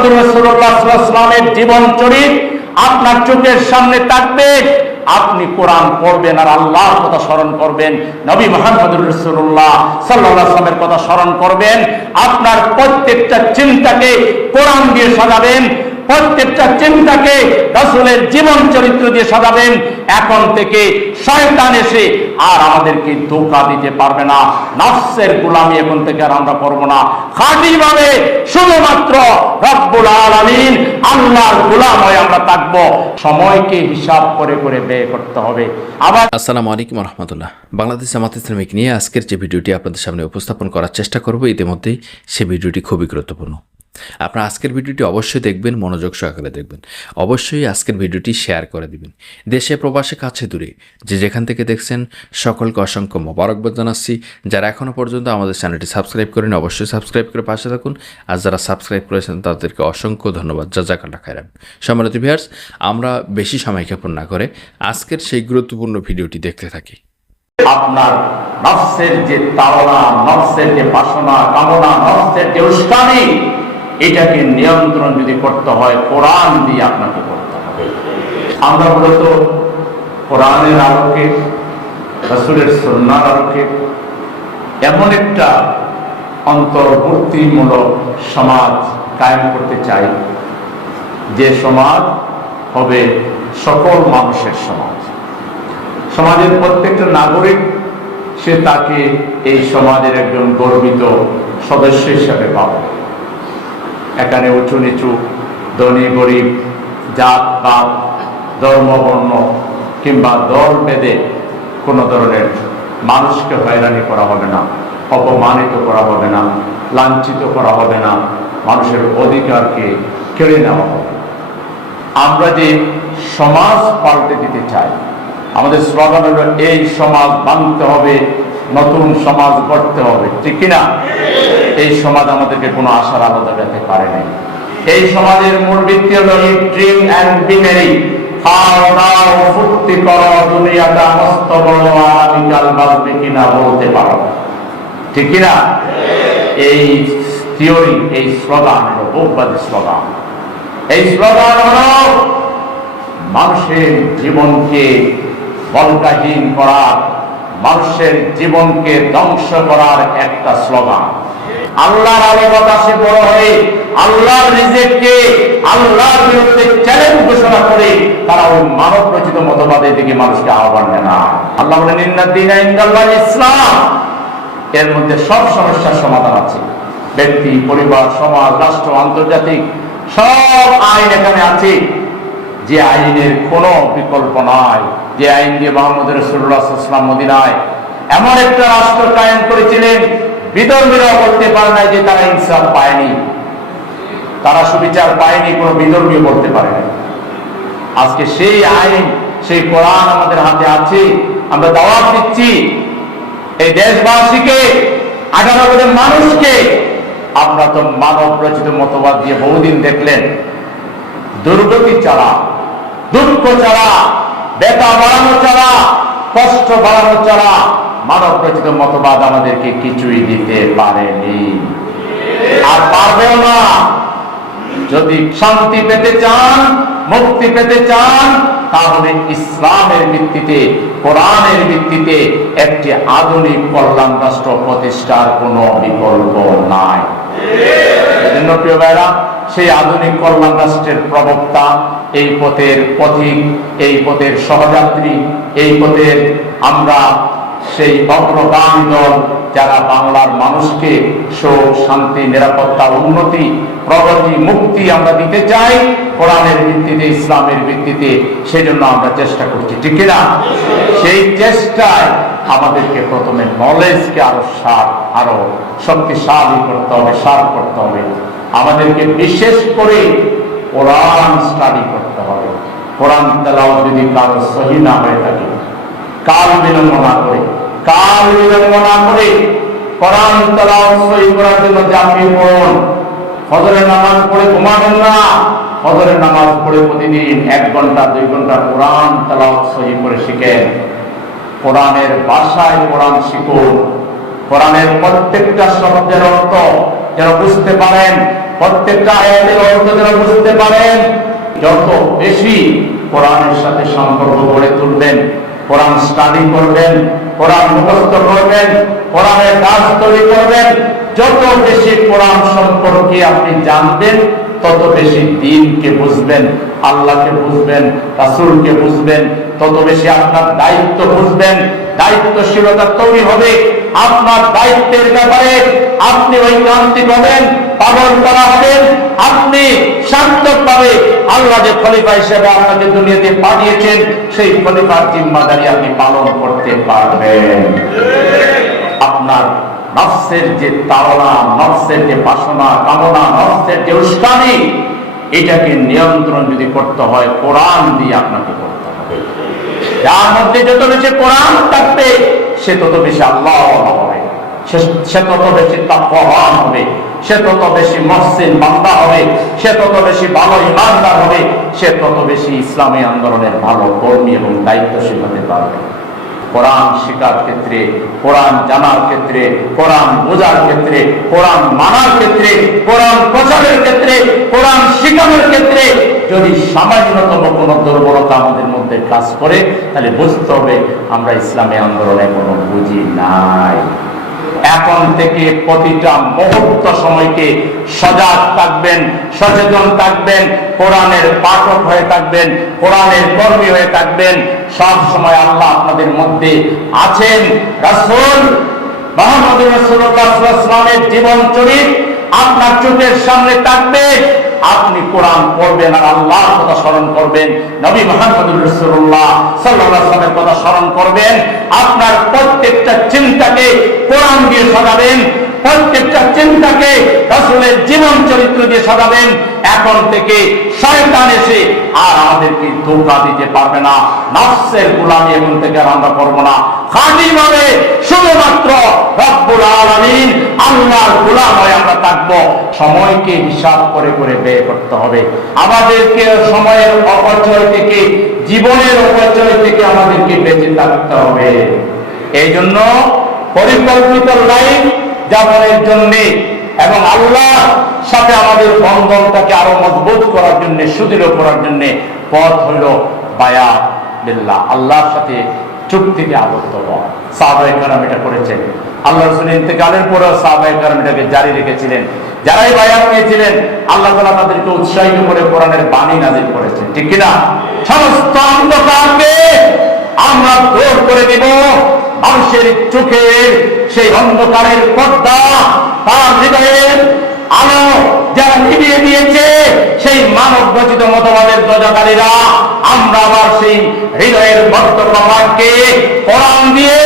মোহাম্মদ জীবন চরিত আপনার চোখের সামনে থাকবে। আপনি কোরআন পড়বেন আর আল্লাহর কথা স্মরণ করবেন। নবী মোহাম্মদ রসুল্লাহ সাল্লামের কথা স্মরণ করবেন। আপনার প্রত্যেকটা চিন্তাকে কোরআন দিয়ে সাজাবেন। প্রত্যেকটা চিন্তাকে রসুলের জীবন চরিত্র দিয়ে সাজাবেন। এখন থেকে শয়তান এসে আর আমাদেরকে ধোকা দিতে পারবে না। নফসের গুলামি এখন থেকে আর আমরা করব না। খাঁটি ভাবে শুধুমাত্র রব্বুল আলামিন আল্লাহর গুলাম হয়ে আমরা থাকব। সময়কে হিসাব করে করে ব্যয় করতে হবে। আবার আসসালামু আলাইকুম রহমতুল্লাহ। বাংলাদেশ জামাত ইসলামিক নিয়ে আজকের যে ভিডিওটি আপনাদের সামনে উপস্থাপন করার চেষ্টা করব, ইতিমধ্যেই সে ভিডিওটি খুবই গুরুত্বপূর্ণ। আপনারা আজকের ভিডিওটি অবশ্যই দেখবেন, মনোযোগ সহকারে দেখবেন। অবশ্যই আজকের ভিডিওটি শেয়ার করে দিবেন। দেশে, প্রবাসে, কাছে, দূরে যে যেখান থেকে দেখছেন, সকলকে অসংখ্য মোবারকবাদ জানাচ্ছি যারা এখনও পর্যন্ত আমাদের চ্যানেলটি সাবস্ক্রাইব করেন অবশ্যই সাবস্ক্রাইব করে পাশে থাকুন। আর যারা সাবস্ক্রাইব করেছেন, তাদেরকে অসংখ্য ধন্যবাদ। যা জাজাকাল্লা খাইরান সম্মানিত ভিয়ার্স আমরা বেশি সময় ক্ষেপণ না করে আজকের সেই গুরুত্বপূর্ণ ভিডিওটি দেখতে থাকি। আপনার নফসের যে তাড়না, নফসের যে বাসনা, কামনা, নফসের যে উস্কানি এটাকে নিয়ন্ত্রণ যদি করতে হয়, কোরআন দিয়ে আপনাকে করতে হবে। আমরা মূলত কোরআনের আলোকে, রসুলের সন্ন্যার আলোকে এমন একটা অন্তর্বর্তীমূলক সমাজ কায়েম করতে চাই, যে সমাজ হবে সকল মানুষের সমাজ। সমাজের প্রত্যেকটা নাগরিক, সে তাকে এই সমাজের একজন গর্বিত সদস্য হিসাবে পাবে এখানে উঁচু নিচু ধনী, গরিব, জাত, পাত, ধর্ম, বর্ণ কিংবা দল, বেদে কোনো ধরনের মানুষকে হয়রানি করা হবে না, অপমানিত করা হবে না, লাঞ্ছিত করা হবে না, মানুষের অধিকারকে কেড়ে নেওয়া হবে। আমরা যে সমাজ পাল্টে দিতে চাই, আমাদের স্লোগান হলো, এই সমাজ বানতে হবে নতুন সমাজ গড়তে হবে, ঠিক কিনা? এই সমাজ আমাদেরকে কোনো আশার আলো দেখাতে পারে নাই। এই সমাজের মূল ভিত্তি হলো ড্রিম অ্যান্ড বি মেরি। খাও দাও, ফুর্তি করো, দুনিয়াটা মস্ত বড় আগামীকাল বাঁচবে কিনা বলতে পারো ঠিক কিনা? এই থিওরি, এই স্লোগান হলো বহুবাদী স্লোগান। এই স্লোগান হলো মানুষের জীবনকে বলকাহীন করার মানুষের জীবনকে ধ্বংস করার একটা স্লোগান। আল্লাহর আলো বড় হয়ে আল্লাহর রিজেককে আল্লাহর বিরুদ্ধে চ্যালেঞ্জ ঘোষণা করে তারা ওই মানব রচিত মতবাদের দিকে মানুষকে আহ্বান জানায়। আল্লাহ বলেন ইনদাল্লাহ ইসলাম। এর মধ্যে সব সমস্যার সমাধান আছে। ব্যক্তি, পরিবার, সমাজ, রাষ্ট্র, আন্তর্জাতিক সব আইন এখানে আছে। যে আইনের কোনো বিকল্প নাই, যে আইন দিয়ে মোহাম্মদ রসুল্লাহাম মদিনায় এমন একটা রাষ্ট্র কায়েম করেছিলেন বিধর্মীরাও বলতে পারে নাই যে তারা ইনসাফ পায়নি। তারা সুবিচার পায়নি, কোনো বিধর্মী বলতে পারে না আজকে সেই আইন, সেই কোরআন আমাদের হাতে আছে, আমরা দাওয়াত দিচ্ছি। এই দেশবাসীকে আঠারো কোটি মানুষকে, আমরা তো মানব রচিত মতবাদ দিয়ে বহুদিন দেখলেন, দুর্গতি ছাড়া দুঃখ ছাড়া বেতা বাড়ানো ছাড়া, কষ্ট বাড়ানো ছাড়া মানব রচিত মতবাদ আমাদেরকে কিছুই দিতে পারেনি। আর পারবেও না। যদি শান্তি পেতে চান, মুক্তি পেতে চান, তাহলে ইসলামের ভিত্তিতে, কোরআনের ভিত্তিতে একটি আধুনিক কল্যাণ রাষ্ট্র প্রতিষ্ঠার কোনো বিকল্প নাই। সেই আধুনিক কল্যাণ রাষ্ট্রের প্রবক্তা এই পথের পথিক, এই পথের সহযাত্রী, এই পথের আমরা সেই অগ্রগামী দল যারা বাংলার মানুষকে সুখ, শান্তি, নিরাপত্তা, উন্নতি, প্রগতি, মুক্তি আমরা দিতে চাই, কোরআনের ভিত্তিতে, ইসলামের ভিত্তিতে সেই জন্য আমরা চেষ্টা করছি। ঠিক কিনা? সেই চেষ্টায় আমাদেরকে প্রথমে নলেজকে আরও সার, আরও শক্তিশালী করতে হবে, সার করতে হবে। আমাদেরকে বিশেষ করে কোরআন স্টাডি করতে হবে। কোরআন তেলাও যদি কারও সহি না হয়ে থাকে কাল বিলম্ব না করে কাল বিলম্ব না করে কোরআন তেলাও সহি করার জন্য জাপিয়ে পড়ুন ফজরের নামাজ পড়ে ঘুমাবেন না। ফজরের নামাজ পড়ে প্রতিদিন এক ঘণ্টা, দুই ঘণ্টা কোরআন তেলাও সহি করে শিখেন। কোরআনের ভাষায় কোরআন শিখুন। কোরআনের প্রত্যেকটা শব্দের অর্থ যেন বুঝতে পারেন, প্রত্যেকটা আয়াতের অর্থ যেন বুঝতে পারেন। যত বেশি কোরআনের সাথে সম্পর্ক গড়ে তুলবেন, কোরআন স্টাডি করবেন, কোরআন মুখস্থ করবেন, কোরআনের কাজ তৈরি করবেন, যত বেশি কোরআন সম্পর্কে আপনি জানবেন, তত বেশি দিনকে বুঝবেন, আল্লাহকে বুঝবেন, রাসূলকে বুঝবেন, তত বেশি আপনার দায়িত্ব বুঝবেন, দায়িত্বশীলতা তৈরি হবে। আপনার দায়িত্বের ব্যাপারে আপনি ওই ঐকান্তিক হবেন, পালন করা হবেন আপনি সার্থক ভাবে আল্লাহ যে খলিফা হিসেবে আপনাকে দুনিয়াতে পাঠিয়েছেন, সেই খলিফার জিম্মাদারি আপনি পালন করতে পারবেন। আপনার নফসের যে তাড়না, নফসের যে বাসনা, কামনা, নফসের যে উস্কানি, এটাকে নিয়ন্ত্রণ যদি করতে হয়, কোরআন দিয়ে আপনাকে করতে হবে। যার মধ্যে যত বেশি কোরআন থাকবে, সে তত বেশি আল্লাহ হবে। সে- তত বেশি তাকওয়ান হবে। সে তত বেশি মহসিন বান্দা হবে, সে তত বেশি ভালো ইমানদার হবে, সে তত বেশি ইসলামী আন্দোলনের ভালো কর্মী এবং দায়িত্বশীল হতে পারবে। কোরআন শেখার ক্ষেত্রে, কোরআন জানার ক্ষেত্রে, কোরআন বোঝার ক্ষেত্রে, কোরআন মানার ক্ষেত্রে, কোরআন প্রচারের ক্ষেত্রে, কোরআন শেখানোর ক্ষেত্রে যদি সামান্যতম কোনো দুর্বলতা আমাদের মধ্যে কাজ করে, তাহলে বুঝতে হবে আমরা ইসলামী আন্দোলনে কোনো বুঝি নাই। এখন থেকে প্রতিটা মুহূর্ত সময়কে সজাগ থাকবেন, সচেতন থাকবেন, কোরআনের পাঠক হয়ে থাকবেন, কোরআনের কর্মী হয়ে থাকবেন। সব সময় আল্লাহ আপনাদের মধ্যে আছেন। মোহাম্মদ রাসূলুল্লাহামের জীবন চরিত আপনার চোখের সামনে থাকবে। আপনি কোরআন পড়বেন আর আল্লাহর কথা স্মরণ করবেন। নবী মোহাম্মদুর রসুল্লাহ সাল্লাহ সাল্লামের কথা স্মরণ করবেন। আপনার প্রত্যেকটা চিন্তাকে কোরআন দিয়ে সাজাবেন। প্রত্যেকটা চিন্তাকে রসুলের জীবন চরিত্র দিয়ে সাজাবেন। এখন থেকে শয়তান এসে আর আমাদেরকে ধোকা দিতে পারবে না। নফসের গোলামি এখন থেকে আর আমরা করব না। খাঁটি ভাবে শুধুমাত্র রব্বুল আলামিন আল্লাহর গোলাম হয়ে আমরা থাকব। সময়কে হিসাব করে করে ব্যয় করতে হবে। আমাদেরকে সময়ের অপচয় থেকে, জীবনের অপচয় থেকে আমাদেরকে বেঁচে থাকতে হবে। এই জন্য পরিকল্পিত লাইফ যাপনের এবং আল্লাহ সাথে আমাদের বন্ধনটাকে আরও মজবুত করার জন্য, সুদৃঢ় করার জন্য পথ হইল বায়া বিল্লাহ, আল্লাহর সাথে চুক্তিতে আবদ্ধ হওয়া। এটা করেছেন। আল্লাহ রসুল ইন্তেকালের পরেও সাহাবাই কারাম এটাকে জারি রেখেছিলেন। যারাই বায়াত নিয়েছিলেন, আল্লাহ তালা তাদেরকে উৎসাহিত করে কোরআনের বাণী নাজির করেছেন। ঠিক কিনা? সমস্ত অন্ধকারকে আমরা দূর করে দিব। মানুষের সেই অন্ধকারের পর্দা, তার হৃদয়ের আলো যারা নিভিয়ে দিয়েছে, সেই মানব রচিত মতবাদের দজাকারীরা আমরা আবার সেই হৃদয়ের কপাটকে কোরআন দিয়ে